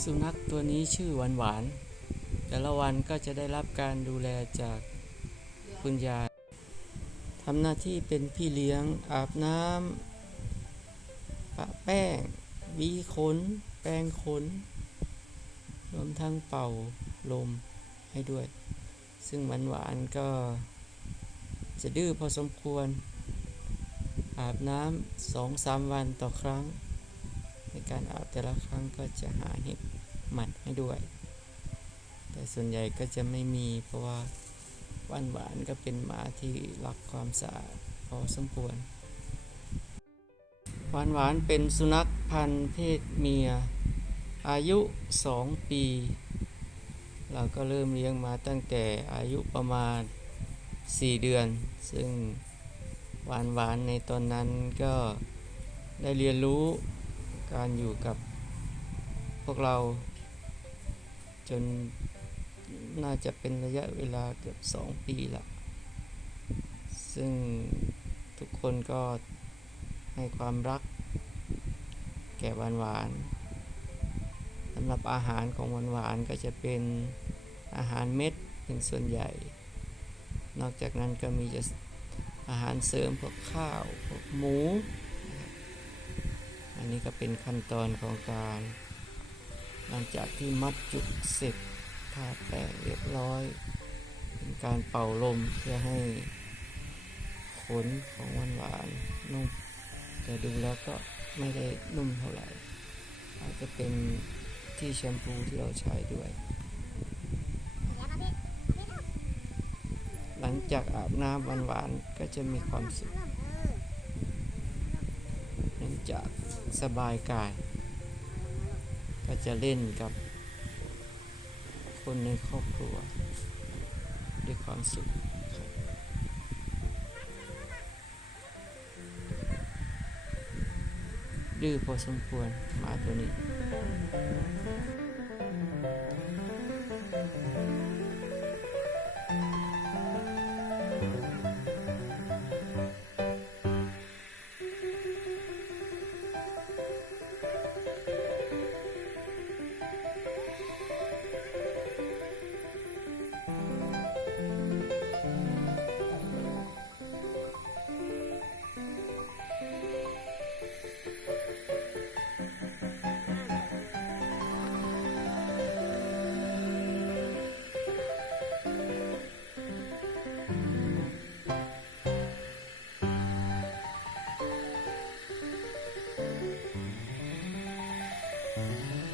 สุนัขตัวนี้ชื่อหวานหวาน แต่ละวันก็จะได้รับการดูแลจากคุณยายทำหน้าที่เป็นพี่เลี้ยงอาบน้ำปะแป้งวีขน แปรงขน รวมทั้งเป่าลมให้ด้วย ซึ่งหวานหวานก็จะดื้อพอสมควร อาบน้ำสองสามวันต่อครั้ง ในการอาบแต่ละครั้งก็จะหาเห็บหมัดให้ด้วย แต่ส่วนใหญ่ก็จะไม่มีเพราะว่าหวานหวานก็เป็นหมาที่รักความสะอาดพอสมควรหวานหวานเป็นสุนัขพันธุ์เพศเมีย อายุ 2 ปี เราก็เริ่มเลี้ยงมาตั้งแต่อายุประมาณ 4 เดือน ซึ่งหวานหวานในตอนนั้นก็ได้เรียนรู้ การอยู่กับพวกเราจนน่าจะเป็นระยะเวลาเกือบสองปีละ ซึ่งทุกคนก็ให้ความรัก แก่หวานหวานๆสำหรับอาหารของหวานหวานก็จะเป็นอาหารเม็ดเป็นส่วนใหญ่ นอกจากนั้นก็มีจะอาหารเสริมพวกข้าว พวกหมู นนี้ก็เป็นขั้นตอนของการ หลังจากที่มัดจุกเสร็จทาแป้งเรียบร้อย เป็นการเป่าลมเพื่อให้ขนของหวานหวานๆนุ่มแต่ดูแล้วก็ไม่ได้นุ่มเท่าไหร่ อาจจะเป็นที่แชมพูที่เราใช้ด้วย หลังจากอาบน้ำหวานๆก็จะมีความสุขเนื่อง จะสบายกาย ก็จะเล่นกับคนในครอบครัว ด้วยความสุขดื้อพอสมควรหมาตัวนี้ Mm-hmm.